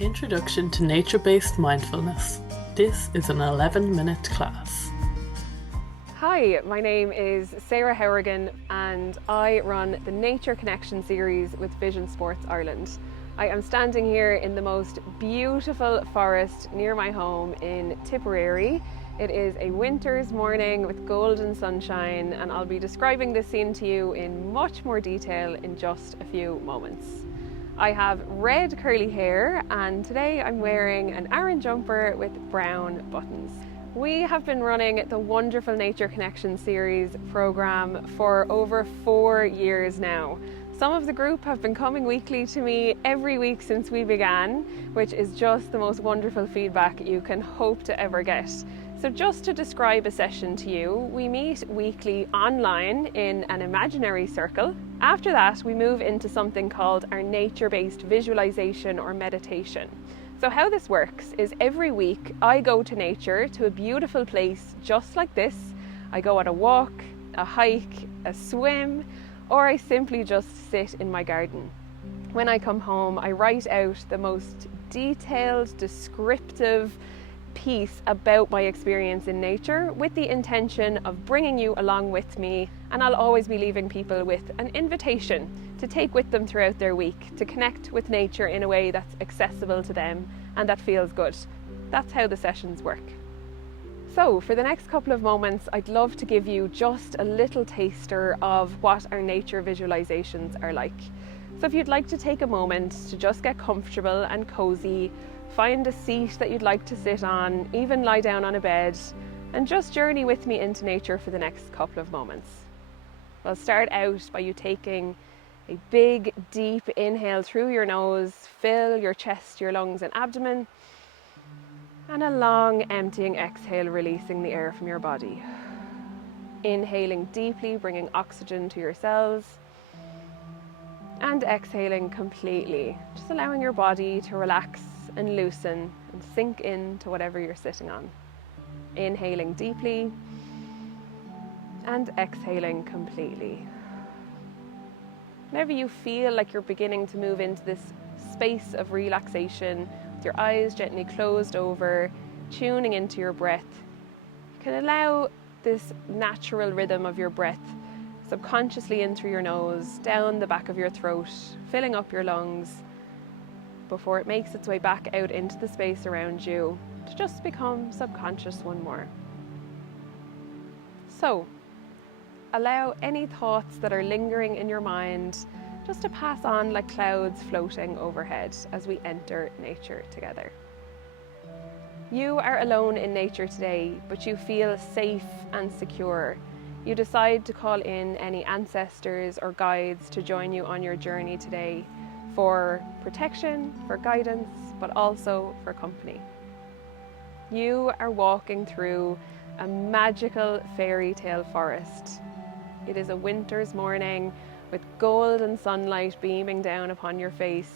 Introduction to Nature-Based Mindfulness. This is an 11-minute class. Hi, my name is Sarah Hourigan and I run the Nature Connection series with Vision Sports Ireland. I am standing here in the most beautiful forest near my home in Tipperary. It is a winter's morning with golden sunshine, and I'll be describing this scene to you in much more detail in just a few moments. I have red curly hair and today I'm wearing an Aran jumper with brown buttons. We have been running the wonderful Nature Connection series program for over 4 years now. Some of the group have been coming weekly to me every week since we began, which is just the most wonderful feedback you can hope to ever get. So just to describe a session to you, we meet weekly online in an imaginary circle. After that, we move into something called our nature-based visualization or meditation. So how this works is every week I go to nature, to a beautiful place just like this. I go on a walk, a hike, a swim, or I simply just sit in my garden. When I come home, I write out the most detailed, descriptive piece about my experience in nature with the intention of bringing you along with me, and I'll always be leaving people with an invitation to take with them throughout their week, to connect with nature in a way that's accessible to them and that feels good. That's how the sessions work. So for the next couple of moments, I'd love to give you just a little taster of what our nature visualizations are like. So if you'd like to take a moment to just get comfortable and cozy, find a seat that you'd like to sit on, even lie down on a bed, and just journey with me into nature for the next couple of moments. I'll start out by you taking a big, deep inhale through your nose, fill your chest, your lungs and abdomen, and a long emptying exhale, releasing the air from your body. Inhaling deeply, bringing oxygen to your cells, and exhaling completely, just allowing your body to relax and loosen and sink into whatever you're sitting on. Inhaling deeply and exhaling completely. Whenever you feel like you're beginning to move into this space of relaxation, with your eyes gently closed over, tuning into your breath, you can allow this natural rhythm of your breath subconsciously in through your nose, down the back of your throat, filling up your lungs, before it makes its way back out into the space around you to just become subconscious one more. So, allow any thoughts that are lingering in your mind just to pass on like clouds floating overhead as we enter nature together. You are alone in nature today, but you feel safe and secure. You decide to call in any ancestors or guides to join you on your journey today, for protection, for guidance, but also for company. You are walking through a magical fairy tale forest. It is a winter's morning with golden sunlight beaming down upon your face.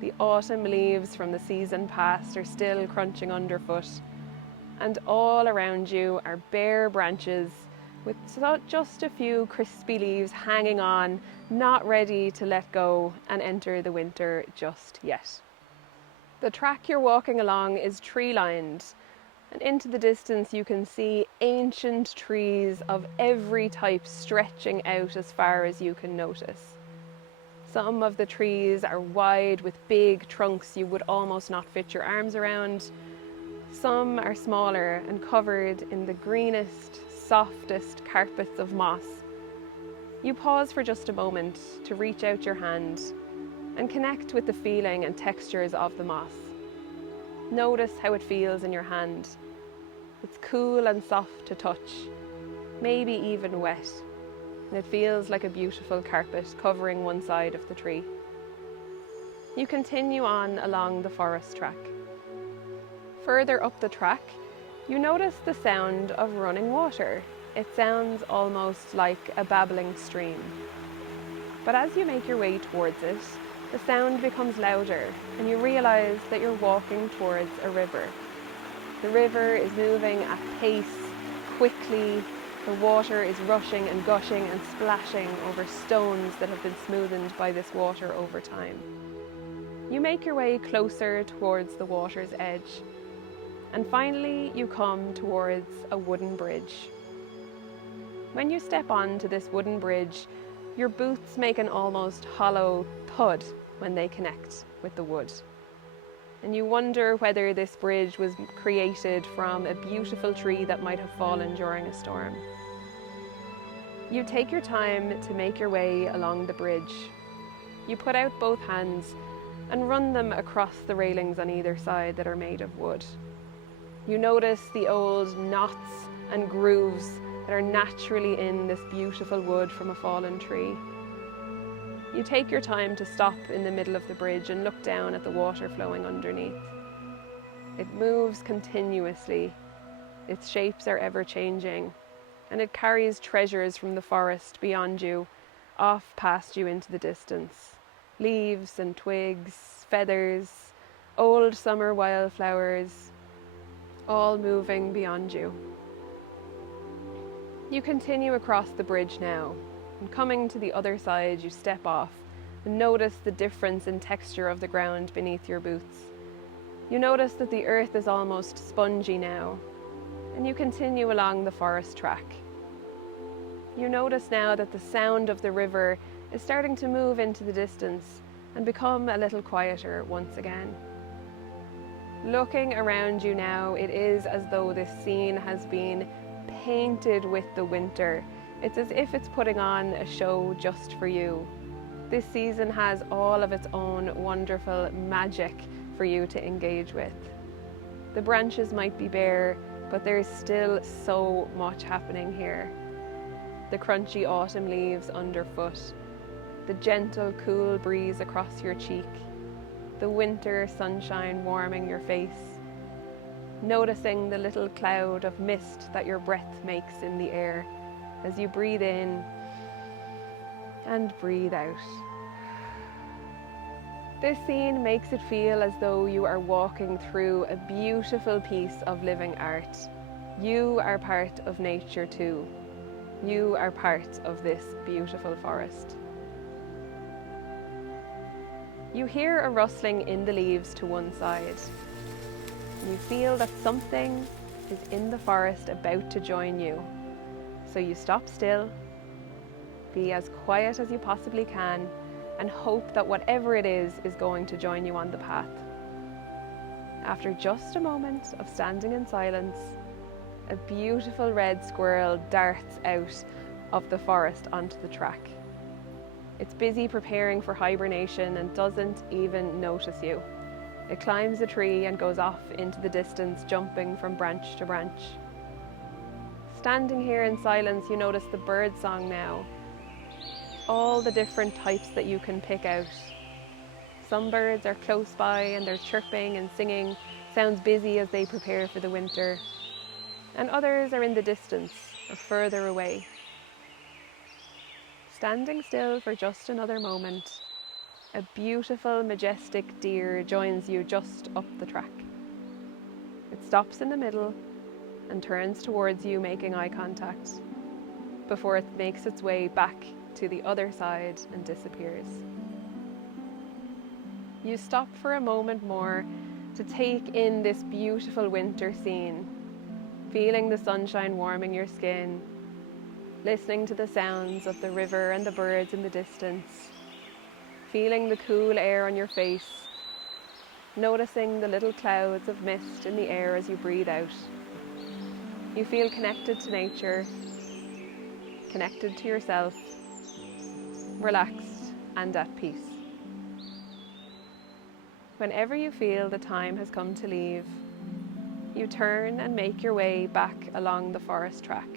The autumn leaves from the season past are still crunching underfoot, and all around you are bare branches with just a few crispy leaves hanging on, not ready to let go and enter the winter just yet. The track you're walking along is tree-lined, and into the distance you can see ancient trees of every type stretching out as far as you can notice. Some of the trees are wide with big trunks you would almost not fit your arms around. Some are smaller and covered in the greenest, softest carpets of moss. You pause for just a moment to reach out your hand and connect with the feeling and textures of the moss. Notice how it feels in your hand. It's cool and soft to touch, maybe even wet, and it feels like a beautiful carpet covering one side of the tree. You continue on along the forest track. Further up the track, you notice the sound of running water. It sounds almost like a babbling stream. But as you make your way towards it, the sound becomes louder and you realize that you're walking towards a river. The river is moving at pace, quickly. The water is rushing and gushing and splashing over stones that have been smoothened by this water over time. You make your way closer towards the water's edge, and finally you come towards a wooden bridge. When you step onto this wooden bridge, your boots make an almost hollow thud when they connect with the wood. And you wonder whether this bridge was created from a beautiful tree that might have fallen during a storm. You take your time to make your way along the bridge. You put out both hands and run them across the railings on either side that are made of wood. You notice the old knots and grooves that are naturally in this beautiful wood from a fallen tree. You take your time to stop in the middle of the bridge and look down at the water flowing underneath. It moves continuously, its shapes are ever changing, and it carries treasures from the forest beyond you, off past you into the distance. Leaves and twigs, feathers, old summer wildflowers, all moving beyond you. You continue across the bridge now, and coming to the other side, you step off and notice the difference in texture of the ground beneath your boots. You notice that the earth is almost spongy now, and you continue along the forest track. You notice now that the sound of the river is starting to move into the distance and become a little quieter once again. Looking around you now, it is as though this scene has been painted with the winter. It's as if it's putting on a show just for you. This season has all of its own wonderful magic for you to engage with. The branches might be bare, but there's still so much happening here. The crunchy autumn leaves underfoot, the gentle cool breeze across your cheek, the winter sunshine warming your face, noticing the little cloud of mist that your breath makes in the air as you breathe in and breathe out. This scene makes it feel as though you are walking through a beautiful piece of living art. You are part of nature too. You are part of this beautiful forest. You hear a rustling in the leaves to one side. You feel that something is in the forest about to join you. So you stop still, be as quiet as you possibly can, and hope that whatever it is going to join you on the path. After just a moment of standing in silence, a beautiful red squirrel darts out of the forest onto the track. It's busy preparing for hibernation and doesn't even notice you. It climbs a tree and goes off into the distance, jumping from branch to branch. Standing here in silence, you notice the bird song now. All the different types that you can pick out. Some birds are close by and they're chirping and singing, sounds busy as they prepare for the winter. And others are in the distance or further away. Standing still for just another moment, a beautiful, majestic deer joins you just up the track. It stops in the middle and turns towards you, making eye contact, before it makes its way back to the other side and disappears. You stop for a moment more to take in this beautiful winter scene, feeling the sunshine warming your skin, listening to the sounds of the river and the birds in the distance, feeling the cool air on your face, noticing the little clouds of mist in the air as you breathe out. You feel connected to nature, connected to yourself, relaxed and at peace. Whenever you feel the time has come to leave, you turn and make your way back along the forest track.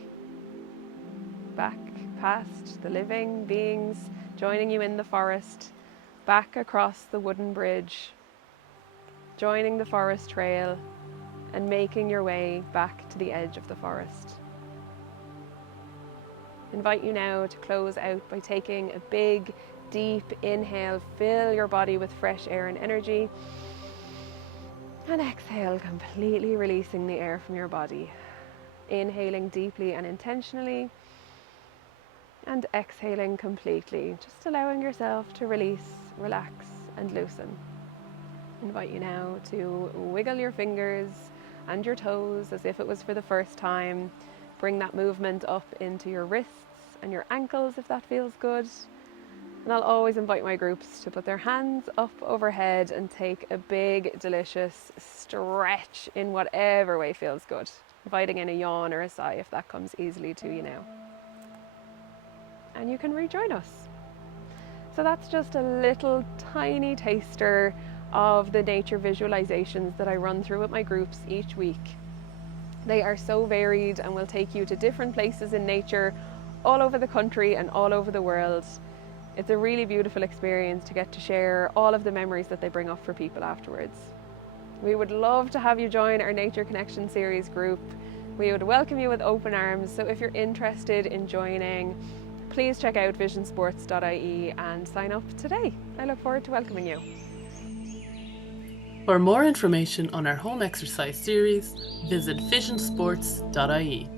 Back past the living beings joining you in the forest, back across the wooden bridge, joining the forest trail and making your way back to the edge of the forest. Invite you now to close out by taking a big, deep inhale. Fill your body with fresh air and energy. And exhale, completely releasing the air from your body. Inhaling deeply and intentionally. And exhaling completely, just allowing yourself to release, relax, and loosen. Invite you now to wiggle your fingers and your toes as if it was for the first time. Bring that movement up into your wrists and your ankles if that feels good. And I'll always invite my groups to put their hands up overhead and take a big, delicious stretch in whatever way feels good. Inviting in a yawn or a sigh if that comes easily to you now. And you can rejoin us. So that's just a little tiny taster of the nature visualizations that I run through with my groups each week. They are so varied and will take you to different places in nature all over the country and all over the world. It's a really beautiful experience to get to share all of the memories that they bring up for people afterwards. We would love to have you join our Nature Connection series group. We would welcome you with open arms, so if you're interested in joining, please check out visionsports.ie and sign up today. I look forward to welcoming you. For more information on our home exercise series, visit visionsports.ie.